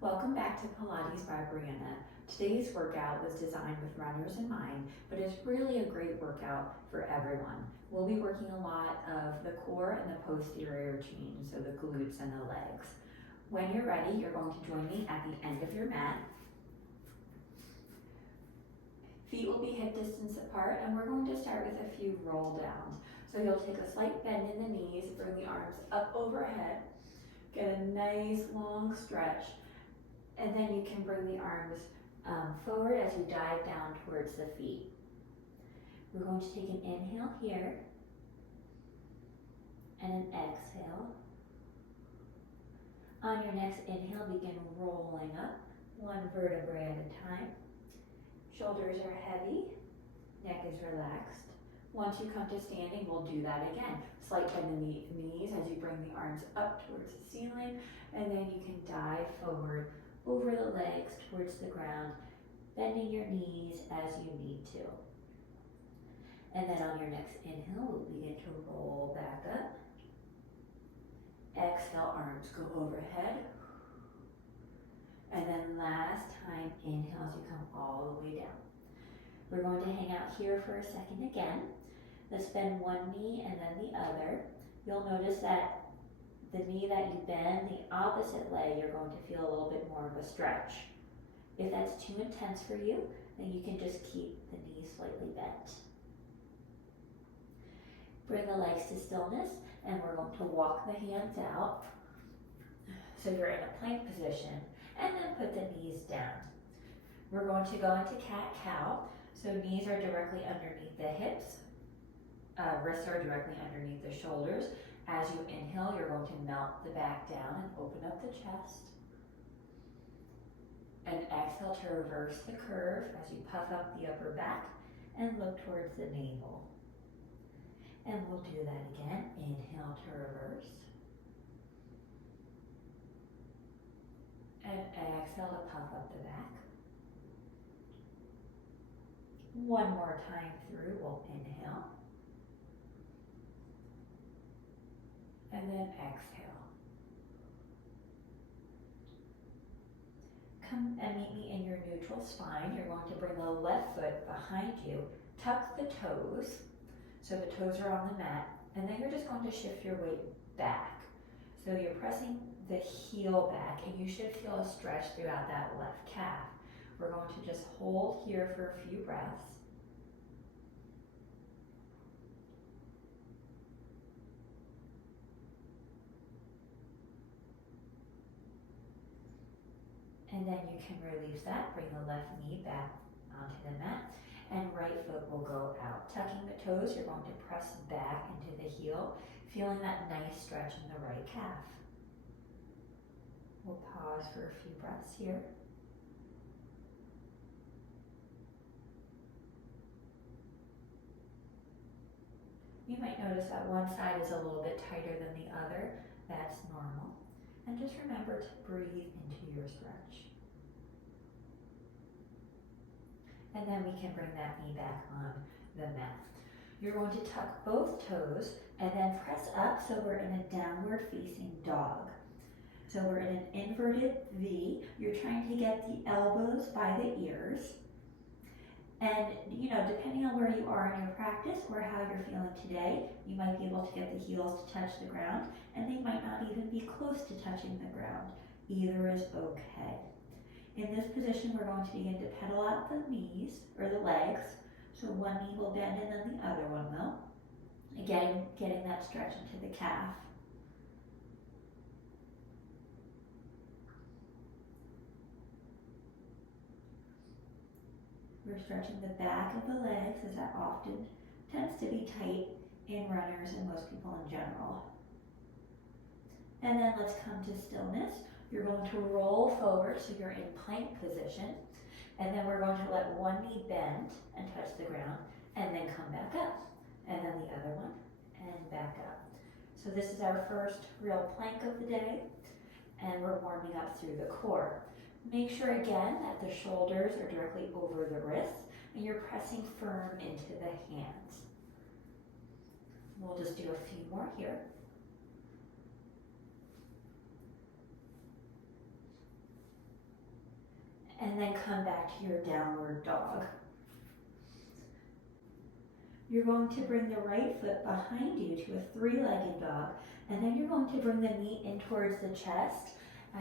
Welcome back to Pilates by Brianna. Today's workout was designed with runners in mind, but it's really a great workout for everyone. We'll be working a lot of the core and the posterior chain, so the glutes and the legs. When you're ready, you're going to join me at the end of your mat. Feet will be hip distance apart, and we're going to start with a few roll downs. So you'll take a slight bend in the knees, bring the arms up overhead, get a nice long stretch, and then you can bring the arms forward as you dive down towards the feet. We're going to take an inhale here and an exhale. On your next inhale, begin rolling up, one vertebrae at a time. Shoulders are heavy, neck is relaxed. Once you come to standing, we'll do that again. Slight bend in the knees as you bring the arms up towards the ceiling, and then you can dive forward over the legs towards the ground, bending your knees as you need to. And then on your next inhale, we'll begin to roll back up. Exhale, arms go overhead. And then last time, inhale as you come all the way down. We're going to hang out here for a second again. Let's bend one knee and then the other. You'll notice that the knee that you bend, the opposite leg, you're going to feel a little bit more of a stretch. If that's too intense for you, then you can just keep the knee slightly bent. Bring the legs to stillness, and we're going to walk the hands out. So you're in a plank position, and then put the knees down. We're going to go into cat-cow. So knees are directly underneath the hips, wrists are directly underneath the shoulders. As you inhale, you're going to melt the back down and open up the chest. And exhale to reverse the curve as you puff up the upper back and look towards the navel. And we'll do that again. Inhale to reverse. And exhale to puff up the back. One more time through, we'll inhale. And then exhale. Come and meet me in your neutral spine. You're going to bring the left foot behind you, tuck the toes, so the toes are on the mat, and then you're just going to shift your weight back. So you're pressing the heel back, and you should feel a stretch throughout that left calf. We're going to just hold here for a few breaths. And then you can release that, bring the left knee back onto the mat, and right foot will go out. Tucking the toes, you're going to press back into the heel, feeling that nice stretch in the right calf. We'll pause for a few breaths here. You might notice that one side is a little bit tighter than the other. That's normal. And just remember to breathe into your stretch. And then we can bring that knee back on the mat. You're going to tuck both toes and then press up so we're in a downward facing dog. So we're in an inverted V. You're trying to get the elbows by the ears. And depending on where you are in your practice or how you're feeling today, you might be able to get the heels to touch the ground, and they might not even be close to touching the ground. Either is okay. In this position, we're going to begin to pedal out the knees, or the legs. So one knee will bend and then the other one will. Again, getting that stretch into the calf. We're stretching the back of the legs, as that often tends to be tight in runners and most people in general. And then let's come to stillness. You're going to roll forward so you're in plank position. And then we're going to let one knee bend and touch the ground, and then come back up. And then the other one, and back up. So this is our first real plank of the day, and we're warming up through the core. Make sure again that the shoulders are directly over the wrists and you're pressing firm into the hands. We'll just do a few more here. and then come back to your downward dog. You're going to bring the right foot behind you to a three-legged dog, and then you're going to bring the knee in towards the chest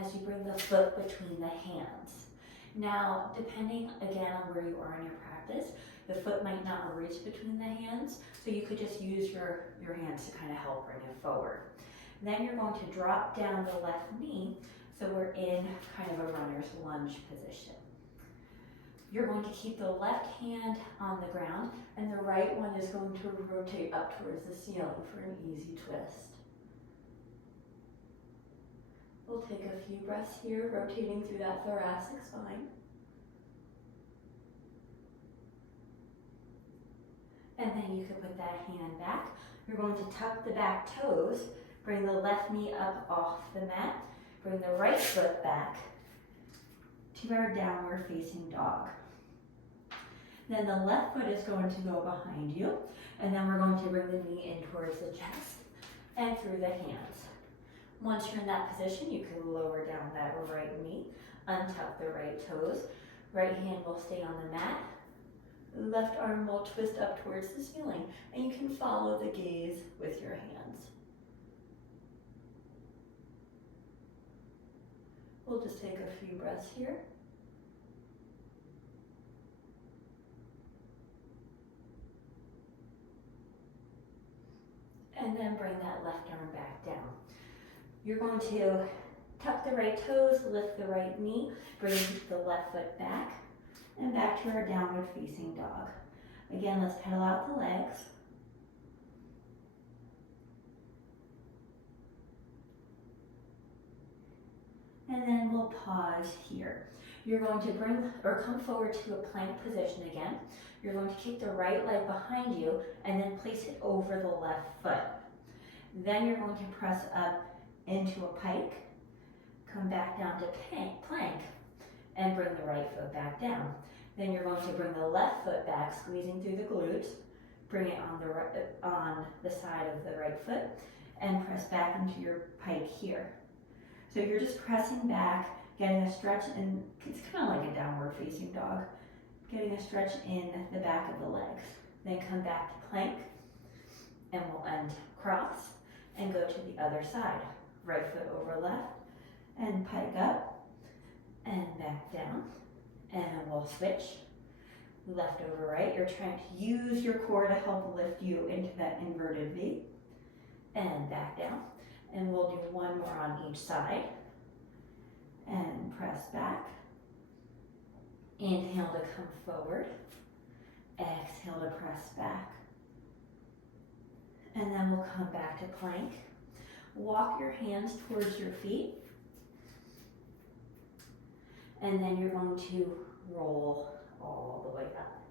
as you bring the foot between the hands. Now, depending again on where you are in your practice, the foot might not reach between the hands, so you could just use your hands to kind of help bring it forward. Then you're going to drop down the left knee, so we're in kind of a runner's lunge position. You're going to keep the left hand on the ground, and the right one is going to rotate up towards the ceiling for an easy twist. We'll take a few breaths here, rotating through that thoracic spine. And then you can put that hand back. You're going to tuck the back toes, bring the left knee up off the mat, bring the right foot back to our downward facing dog. Then the left foot is going to go behind you, and then we're going to bring the knee in towards the chest and through the hands. Once you're in that position, you can lower down that right knee, untuck the right toes, right hand will stay on the mat, left arm will twist up towards the ceiling, and you can follow the gaze with your hands. We'll just take a few breaths here. And then bring that left arm back down. You're going to tuck the right toes, lift the right knee, bring the left foot back, and back to our downward facing dog. Again, let's pedal out the legs. And then we'll pause here. You're going to bring or come forward to a plank position again. You're going to keep the right leg behind you and then place it over the left foot. Then you're going to press up into a pike, come back down to plank, and bring the right foot back down. Then you're going to bring the left foot back, squeezing through the glutes, bring it on the side of the right foot, and press back into your pike here. So you're just pressing back, getting a stretch, and it's kind of like a downward facing dog. Getting a stretch in the back of the legs. Then come back to plank, and we'll end cross, and go to the other side. Right foot over left, and pike up, and back down, and we'll switch. Left over right, you're trying to use your core to help lift you into that inverted V, and back down. And we'll do one more on each side, and press back. Inhale to come forward, exhale to press back, and then we'll come back to plank. Walk your hands towards your feet, and then you're going to roll all the way up.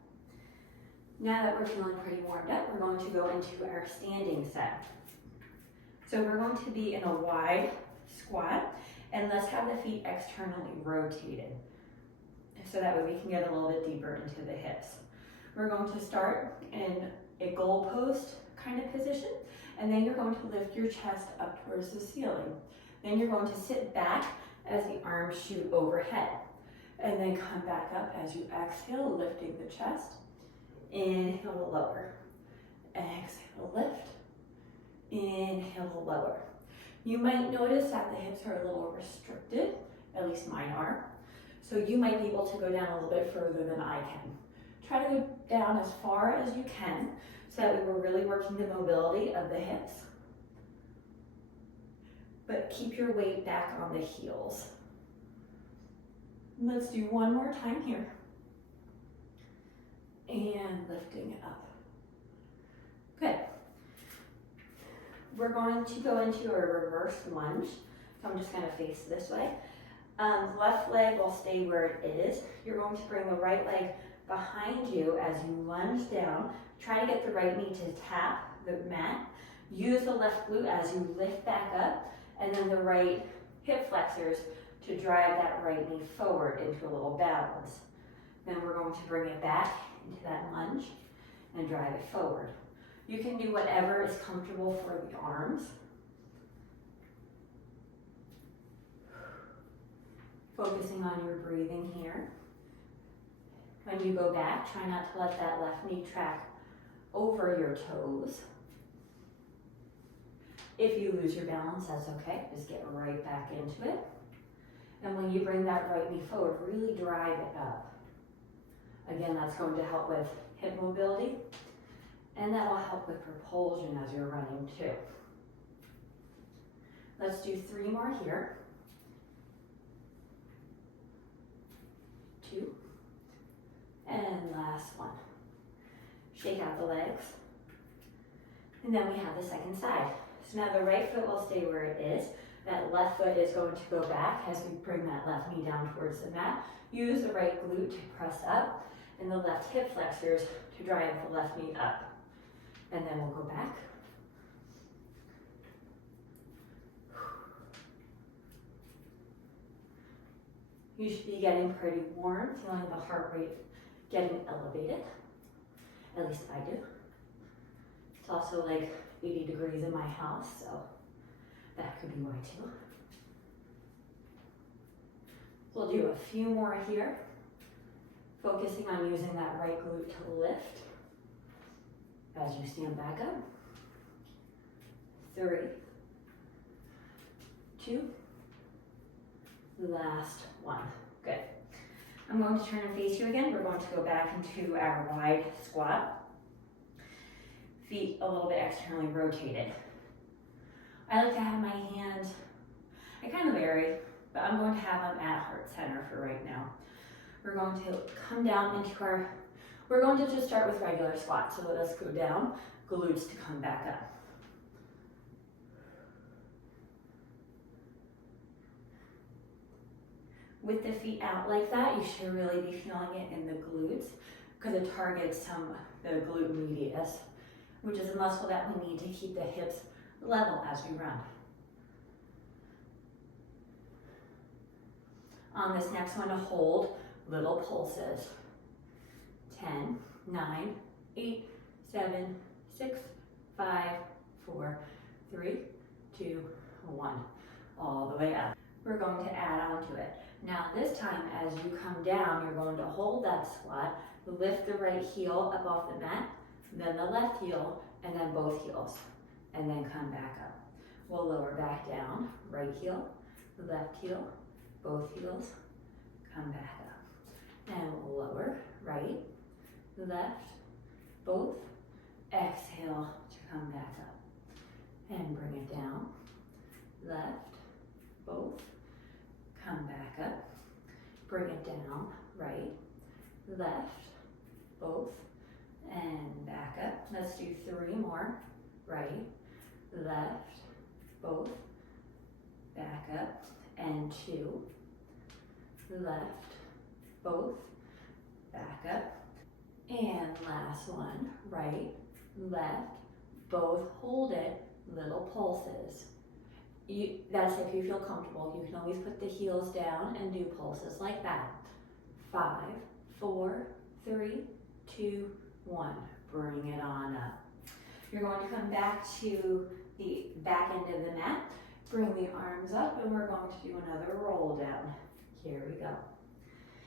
Now that we're feeling pretty warmed up, we're going to go into our standing set. So we're going to be in a wide squat, and let's have the feet externally rotated, so that way we can get a little bit deeper into the hips. We're going to start in a goalpost kind of position, and then you're going to lift your chest up towards the ceiling. Then you're going to sit back as the arms shoot overhead, and then come back up as you exhale, lifting the chest. Inhale to lower, exhale to lift, inhale to lower. You might notice that the hips are a little restricted, at least mine are. So you might be able to go down a little bit further than I can. Try to go down as far as you can so that we're really working the mobility of the hips. But keep your weight back on the heels. Let's do one more time here. And lifting it up. Good. We're going to go into a reverse lunge. So I'm just going to face this way. Left leg will stay where it is. You're going to bring the right leg behind you as you lunge down. Try to get the right knee to tap the mat. Use the left glute as you lift back up, and then the right hip flexors to drive that right knee forward into a little balance. Then we're going to bring it back into that lunge and drive it forward. You can do whatever is comfortable for the arms. Focusing on your breathing here. When you go back, try not to let that left knee track over your toes. If you lose your balance, that's okay. Just get right back into it. And when you bring that right knee forward, really drive it up. Again, that's going to help with hip mobility, and that will help with propulsion as you're running too. Let's do 3 more here. 2. And last one. Shake out the legs. And then we have the second side. So now the right foot will stay where it is. That left foot is going to go back as we bring that left knee down towards the mat. Use the right glute to press up and the left hip flexors to drive the left knee up. And then we'll go back. You should be getting pretty warm, feeling the heart rate getting elevated. At least I do. It's also like 80 degrees in my house, so that could be why too. We'll do a few more here, focusing on using that right glute to lift as you stand back up. 3, 2, last one. Good. I'm going to turn and face you again. We're going to go back into our wide squat. Feet a little bit externally rotated. I like to have my hands, I kind of vary, but I'm going to have them at heart center for right now. We're going to come down into we're going to just start with regular squats. So let us go down, glutes to come back up. With the feet out like that, you should really be feeling it in the glutes because it targets the glute medius, which is a muscle that we need to keep the hips level as we run. On this next one, to hold little pulses. 10, 9, 8, 7, 6, 5, 4, 3, 2, 1. All the way up. We're going to add on to it. Now this time, as you come down, you're going to hold that squat, lift the right heel up off the mat, then the left heel, and then both heels, and then come back up. We'll lower back down, right heel, left heel, both heels, come back up. And we'll lower, right, left, both, exhale to come back up. And bring it down, left, both, come back up, bring it down, right, left, both, and back up. Let's do 3 more, right, left, both, back up, and 2, left, both, back up, and last one, right, left, both, hold it, little pulses. That's if you feel comfortable. You can always put the heels down and do pulses like that. 5, 4, 3, 2, 1. Bring it on up. You're going to come back to the back end of the mat. Bring the arms up and we're going to do another roll down. Here we go.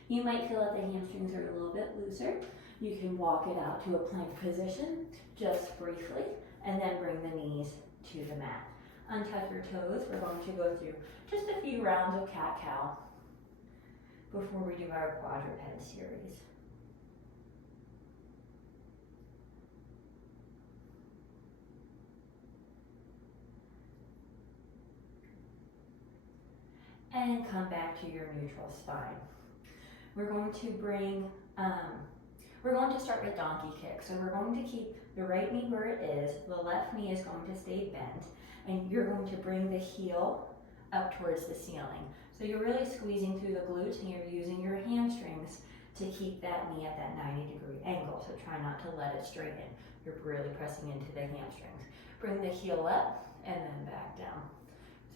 You might feel that the hamstrings are a little bit looser. You can walk it out to a plank position just briefly and then bring the knees to the mat. Untuck your toes. We're going to go through just a few rounds of cat-cow before we do our quadruped series. And come back to your neutral spine. We're going to start with donkey kick. So we're going to keep the right knee where it is, the left knee is going to stay bent, and you're going to bring the heel up towards the ceiling. So you're really squeezing through the glutes and you're using your hamstrings to keep that knee at that 90-degree angle. So try not to let it straighten. You're really pressing into the hamstrings. Bring the heel up and then back down.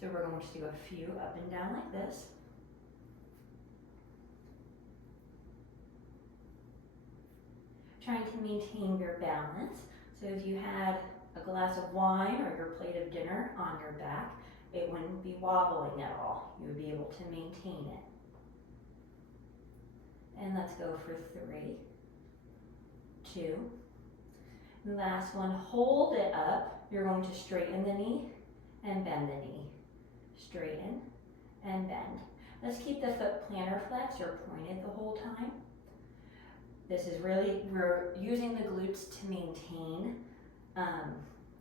So we're going to do a few up and down like this. Trying to maintain your balance. So if you had a glass of wine or your plate of dinner on your back, it wouldn't be wobbling at all. You would be able to maintain it. And let's go for 3, 2. Last one, hold it up. You're going to straighten the knee and bend the knee. Straighten and bend. Let's keep the foot plantar flexed or pointed the whole time. This is really, we're using the glutes to maintain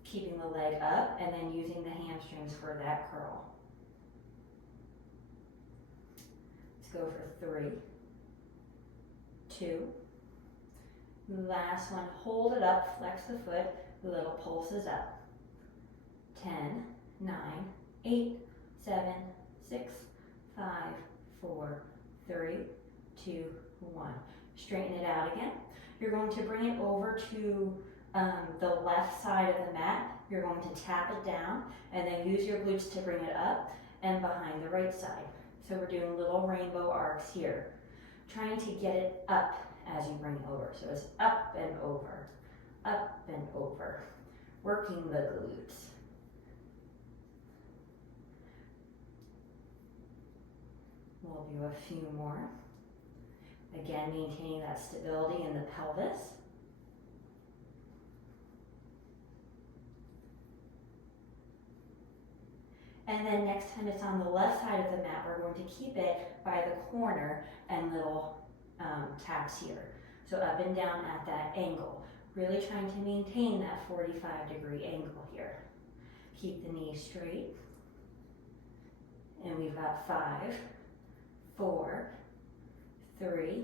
keeping the leg up and then using the hamstrings for that curl. Let's go for 3, 2. Last one, hold it up, flex the foot, little pulses up. 10, 9, 8, 7, 6, 5, 4, 3, 2, 1. Straighten it out again. You're going to bring it over to the left side of the mat. You're going to tap it down and then use your glutes to bring it up and behind the right side. So we're doing little rainbow arcs here. Trying to get it up as you bring it over. So it's up and over, up and over. Working the glutes. We'll do a few more. Again, maintaining that stability in the pelvis. And then next time it's on the left side of the mat, we're going to keep it by the corner and little taps here. So up and down at that angle. Really trying to maintain that 45-degree angle here. Keep the knee straight. And we've got 5, 4, 3,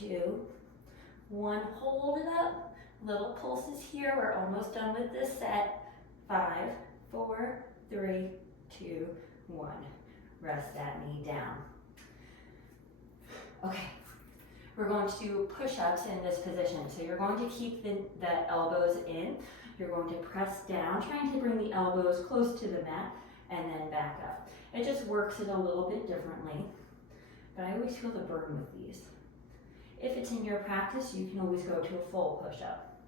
2, 1. Hold it up. Little pulses here. We're almost done with this set. 5, 4, 3, 2, 1. Rest that knee down. Okay, we're going to do push-ups in this position. So you're going to keep the elbows in. You're going to press down, trying to bring the elbows close to the mat and then back up. It just works it a little bit differently, but I always feel the burden with these. If it's in your practice, you can always go to a full push-up.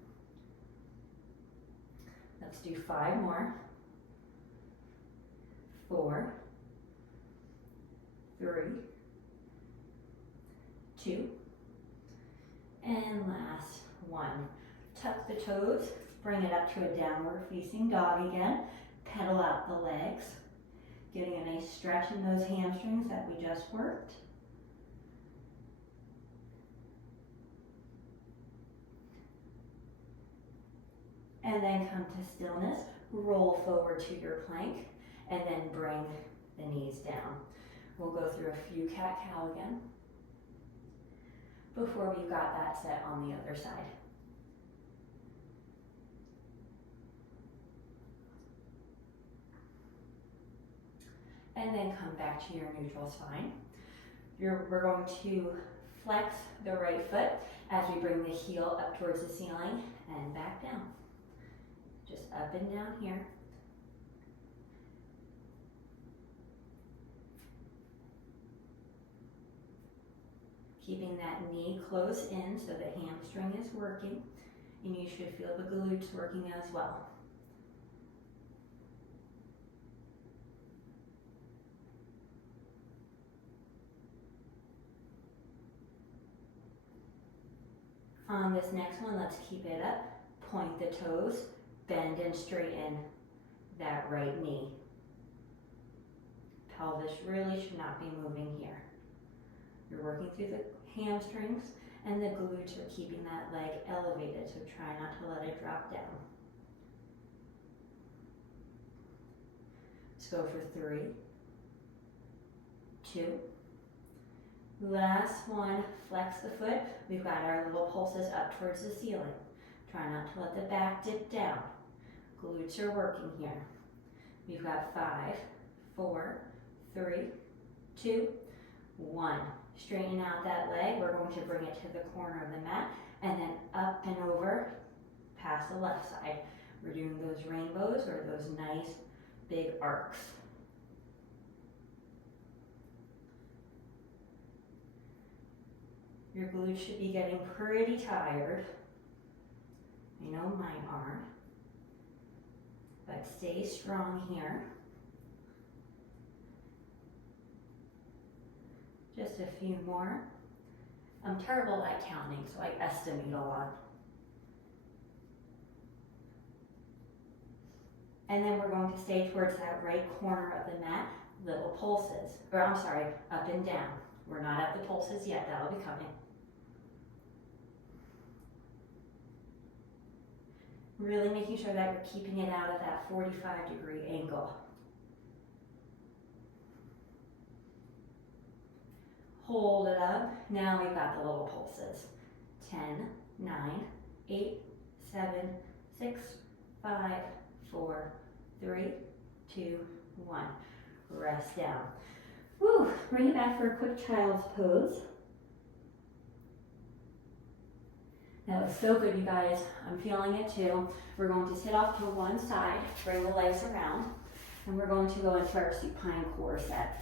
Let's do 5 more. 4, 3, 2, and last 1. Tuck the toes, bring it up to a downward facing dog again. Pedal out the legs, getting a nice stretch in those hamstrings that we just worked. And then come to stillness, roll forward to your plank, and then bring the knees down. We'll go through a few cat-cow again before we've got that set on the other side. And then come back to your neutral spine. We're going to flex the right foot as we bring the heel up towards the ceiling and back down. Just up and down here. Keeping that knee close in so the hamstring is working, and you should feel the glutes working as well. On this next one, let's keep it up. Point the toes, bend and straighten that right knee. Pelvis really should not be moving here. You're working through the hamstrings, and the glutes are keeping that leg elevated, so try not to let it drop down. Let's go for 3, 2. Last one, flex the foot. We've got our little pulses up towards the ceiling. Try not to let the back dip down. Glutes are working here. We've got 5, 4, 3, 2, 1. Straighten out that leg. We're going to bring it to the corner of the mat and then up and over past the left side. We're doing those rainbows or those nice big arcs. Your glutes should be getting pretty tired. I know mine are. But stay strong here. Just a few more. I'm terrible at counting, so I estimate a lot. And then we're going to stay towards that right corner of the mat, little pulses, or I'm sorry, up and down. We're not at the pulses yet, that'll be coming. Really making sure that you're keeping it out of that 45-degree angle. Hold it up. Now we've got the little pulses. 10, 9, 8, 7, 6, 5, 4, 3, 2, 1. Rest down. Woo! Bring it back for a quick child's pose. That was so good, you guys. I'm feeling it too. We're going to sit off to one side, bring the legs around, and we're going to go into our supine core set.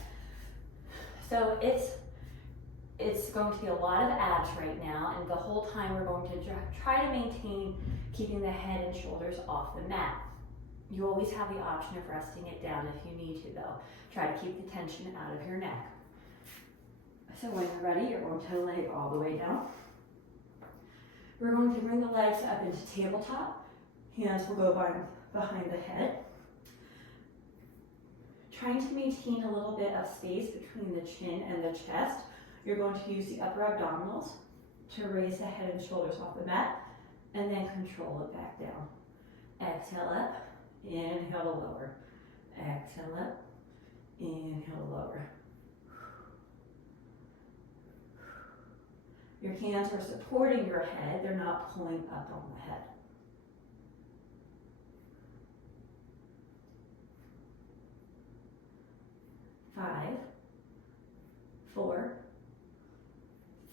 So it's going to be a lot of abs right now, and the whole time we're going to try to maintain keeping the head and shoulders off the mat. You always have the option of resting it down if you need to, though. Try to keep the tension out of your neck. So when you're ready, you're going to lay all the way down. We're going to bring the legs up into tabletop. Hands will go behind the head. Trying to maintain a little bit of space between the chin and the chest. You're going to use the upper abdominals to raise the head and shoulders off the mat, and then control it back down. Exhale up, inhale to lower. Exhale up, inhale to lower. Your hands are supporting your head, they're not pulling up on the head. Five, 4,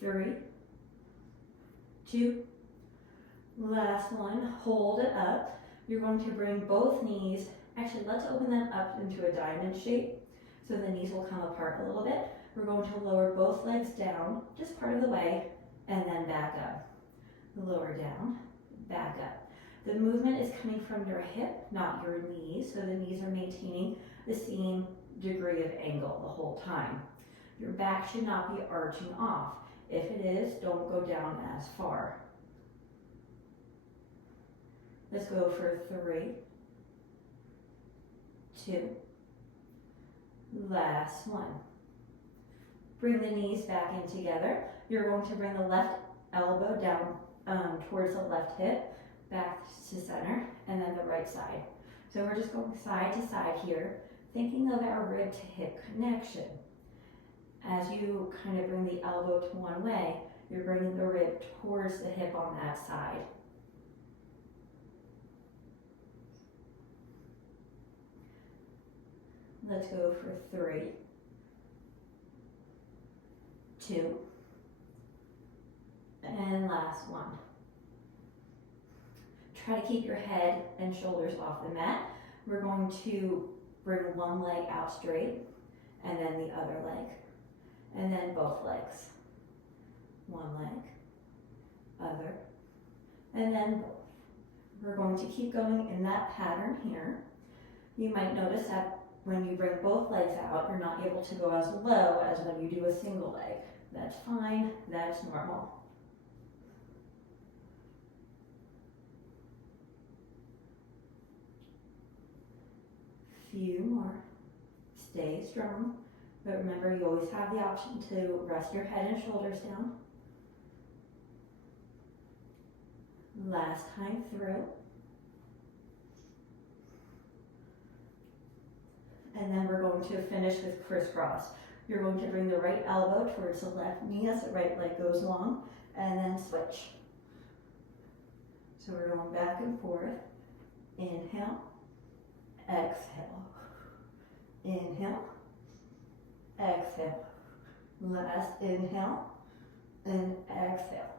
3, 2, last one, hold it up. You're going to bring both knees, actually let's open them up into a diamond shape so the knees will come apart a little bit. We're going to lower both legs down, just part of the way, and then back up. Lower down, back up. The movement is coming from your hip, not your knees, so the knees are maintaining the same degree of angle the whole time. Your back should not be arching off. If it is, don't go down as far. Let's go for 3, 2, last one. Bring the knees back in together. You're going to bring the left elbow down towards the left hip, back to center, and then the right side. So we're just going side to side here, thinking of our rib to hip connection. As you kind of bring the elbow to one way, you're bringing the rib towards the hip on that side. Let's go for 3, 2, and last one. Try to keep your head and shoulders off the mat. We're going to bring one leg out straight, and then the other leg, and then both legs. One leg, other, and then both. We're going to keep going in that pattern here. You might notice that when you bring both legs out, you're not able to go as low as when you do a single leg. That's fine, that's normal. Few more. Stay strong, but remember you always have the option to rest your head and shoulders down. Last time through. And then we're going to finish with crisscross. You're going to bring the right elbow towards the left knee as the right leg goes long, and then switch. So we're going back and forth. Inhale, exhale. Inhale, exhale. Last inhale, and exhale.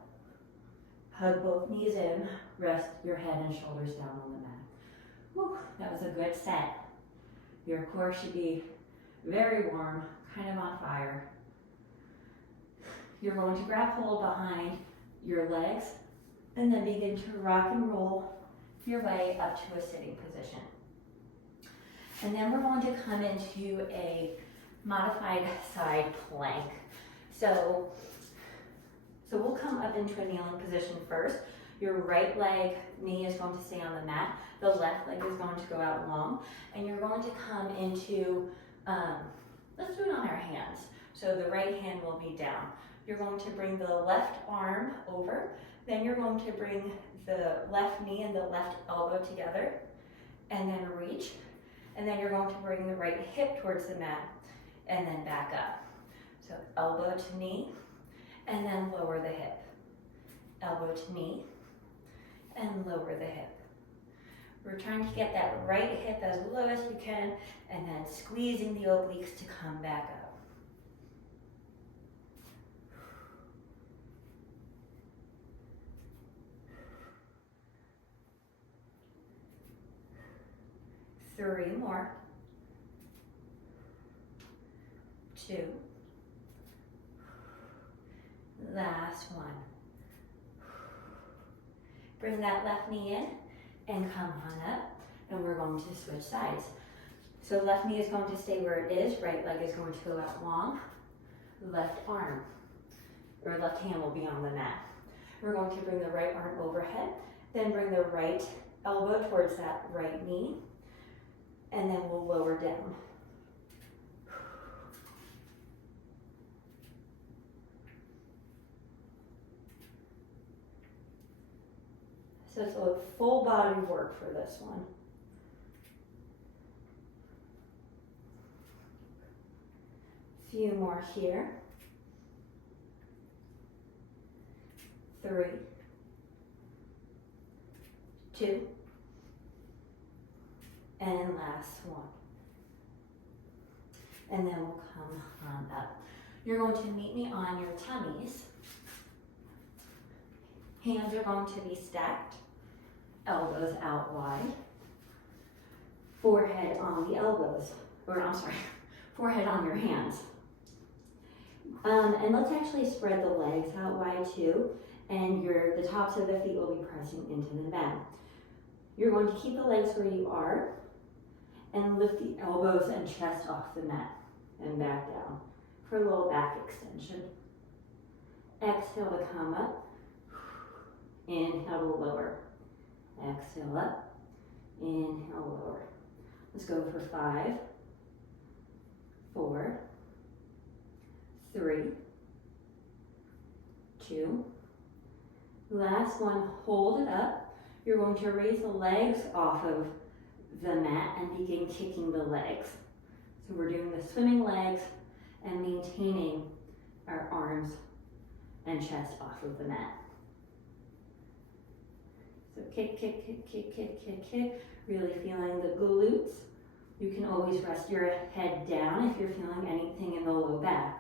Hug both knees in, rest your head and shoulders down on the mat. Whew, that was a good set. Your core should be very warm, kind of on fire. You're going to grab hold behind your legs and then begin to rock and roll your way up to a sitting position. And then we're going to come into a modified side plank. So So we'll come up into a kneeling position first. Your right leg, knee is going to stay on the mat. The left leg is going to go out long. And you're going to come into, let's do it on our hands. So the right hand will be down. You're going to bring the left arm over. Then you're going to bring the left knee and the left elbow together. And then reach. And then you're going to bring the right hip towards the mat. And then back up. So elbow to knee. And then lower the hip. Elbow to knee. And lower the hip. We're trying to get that right hip as low as you can, and then squeezing the obliques to come back up. Three more. 2. Last one. Bring that left knee in and come on up, and we're going to switch sides. So left knee is going to stay where it is, right leg is going to go out long, left arm, or left hand will be on the mat. We're going to bring the right arm overhead, then bring the right elbow towards that right knee, and then we'll lower down. So it's a full body work for this one. Few more here. 3, 2, and last one. And then we'll come on up. You're going to meet me on your tummies. Hands are going to be stacked. Elbows out wide, forehead on the elbows, forehead on your hands. And let's actually spread the legs out wide too, and the tops of the feet will be pressing into the mat. You're going to keep the legs where you are, and lift the elbows and chest off the mat, and back down for a little back extension. Exhale to come up, inhale to lower. Exhale up, inhale lower. Let's go for 5, 4, 3, 2. Last one, hold it up. You're going to raise the legs off of the mat and begin kicking the legs. So we're doing the swimming legs and maintaining our arms and chest off of the mat. So kick, kick, kick, kick, kick, kick, kick. Really feeling the glutes. You can always rest your head down if you're feeling anything in the low back.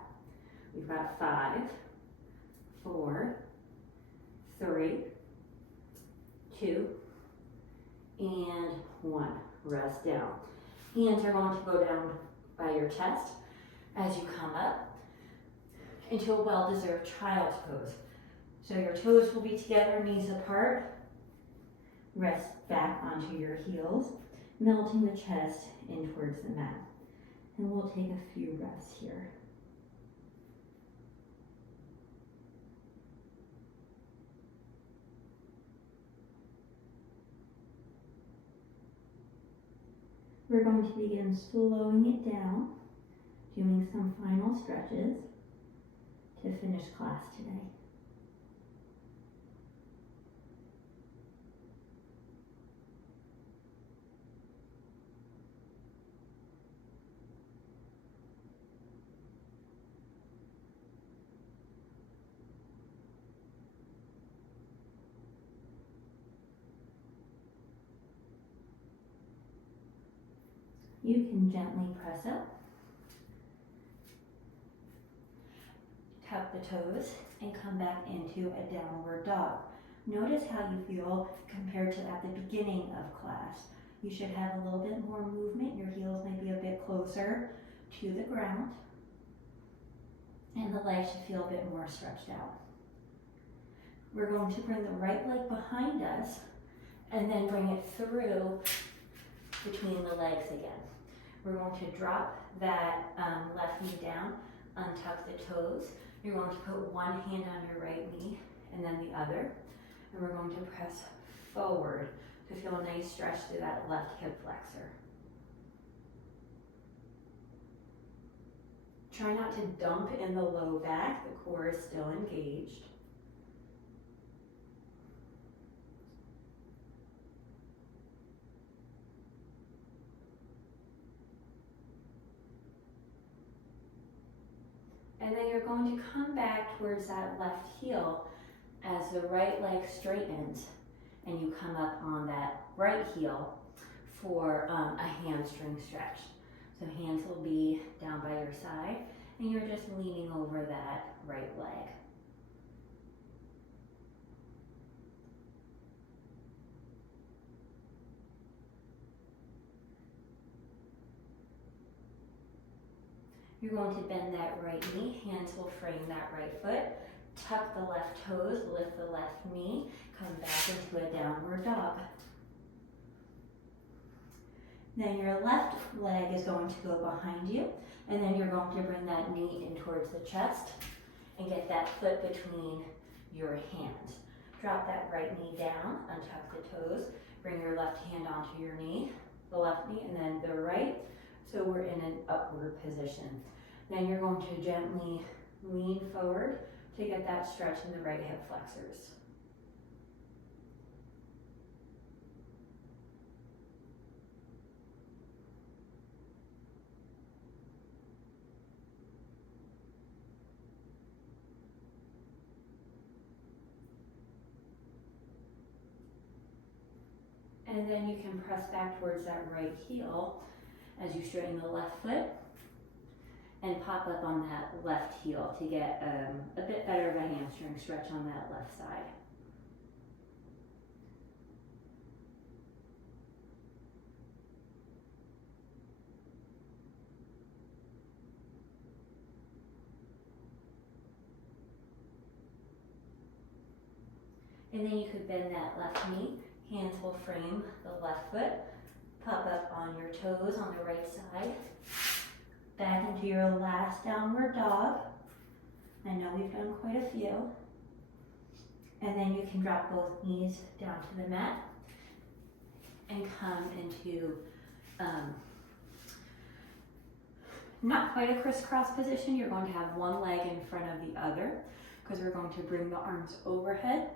We've got 5, 4, 3, 2, and 1. Rest down. Hands are going to go down by your chest as you come up into a well-deserved child's pose. So your toes will be together, knees apart. Rest back onto your heels, melting the chest in towards the mat. And we'll take a few rests here. We're going to begin slowing it down, doing some final stretches to finish class today. You can gently press up, tuck the toes, and come back into a downward dog. Notice how you feel compared to at the beginning of class. You should have a little bit more movement. Your heels may be a bit closer to the ground, and the legs should feel a bit more stretched out. We're going to bring the right leg behind us, and then bring it through between the legs again. We're going to drop that left knee down, untuck the toes, You're going to put one hand on your right knee and then the other. And we're going to press forward to feel a nice stretch through that left hip flexor. Try not to dump in the low back. The core is still engaged. And then you're going to come back towards that left heel as the right leg straightens, and you come up on that right heel for a hamstring stretch. So hands will be down by your side, and you're just leaning over that right leg. You're going to bend that right knee, hands will frame that right foot, tuck the left toes, lift the left knee, come back into a downward dog. Then your left leg is going to go behind you, and then you're going to bring that knee in towards the chest and get that foot between your hands. Drop that right knee down, untuck the toes, bring your left hand onto your knee, the left knee, and then the right. So we're in an upward position. Then you're going to gently lean forward to get that stretch in the right hip flexors. And then you can press back towards that right heel as you straighten the left foot and pop up on that left heel to get a bit better of a hamstring stretch on that left side. And then you could bend that left knee, hands will frame the left foot, pop up on your toes on the right side, back into your last downward dog. I know we've done quite a few. And then you can drop both knees down to the mat and come into not quite a crisscross position. You're going to have one leg in front of the other because we're going to bring the arms overhead,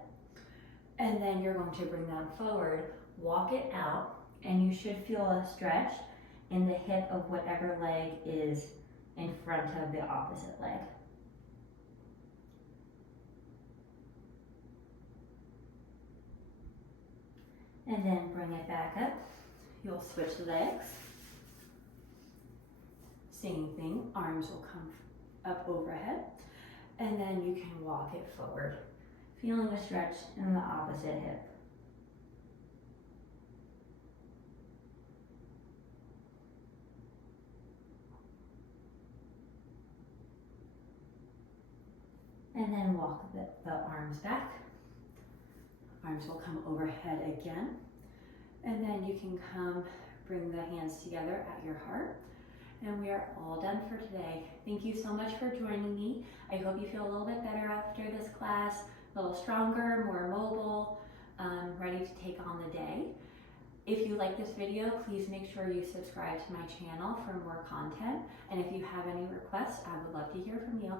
and then you're going to bring them forward, walk it out, and you should feel a stretch in the hip of whatever leg is in front of the opposite leg. And then bring it back up. You'll switch legs. Same thing, arms will come up overhead, and then you can walk it forward, feeling a stretch in the opposite hip. And then walk the arms back. Arms will come overhead again. And then you can come, bring the hands together at your heart. And we are all done for today. Thank you so much for joining me. I hope you feel a little bit better after this class, a little stronger, more mobile, ready to take on the day. If you like this video, please make sure you subscribe to my channel for more content. And if you have any requests, I would love to hear from you.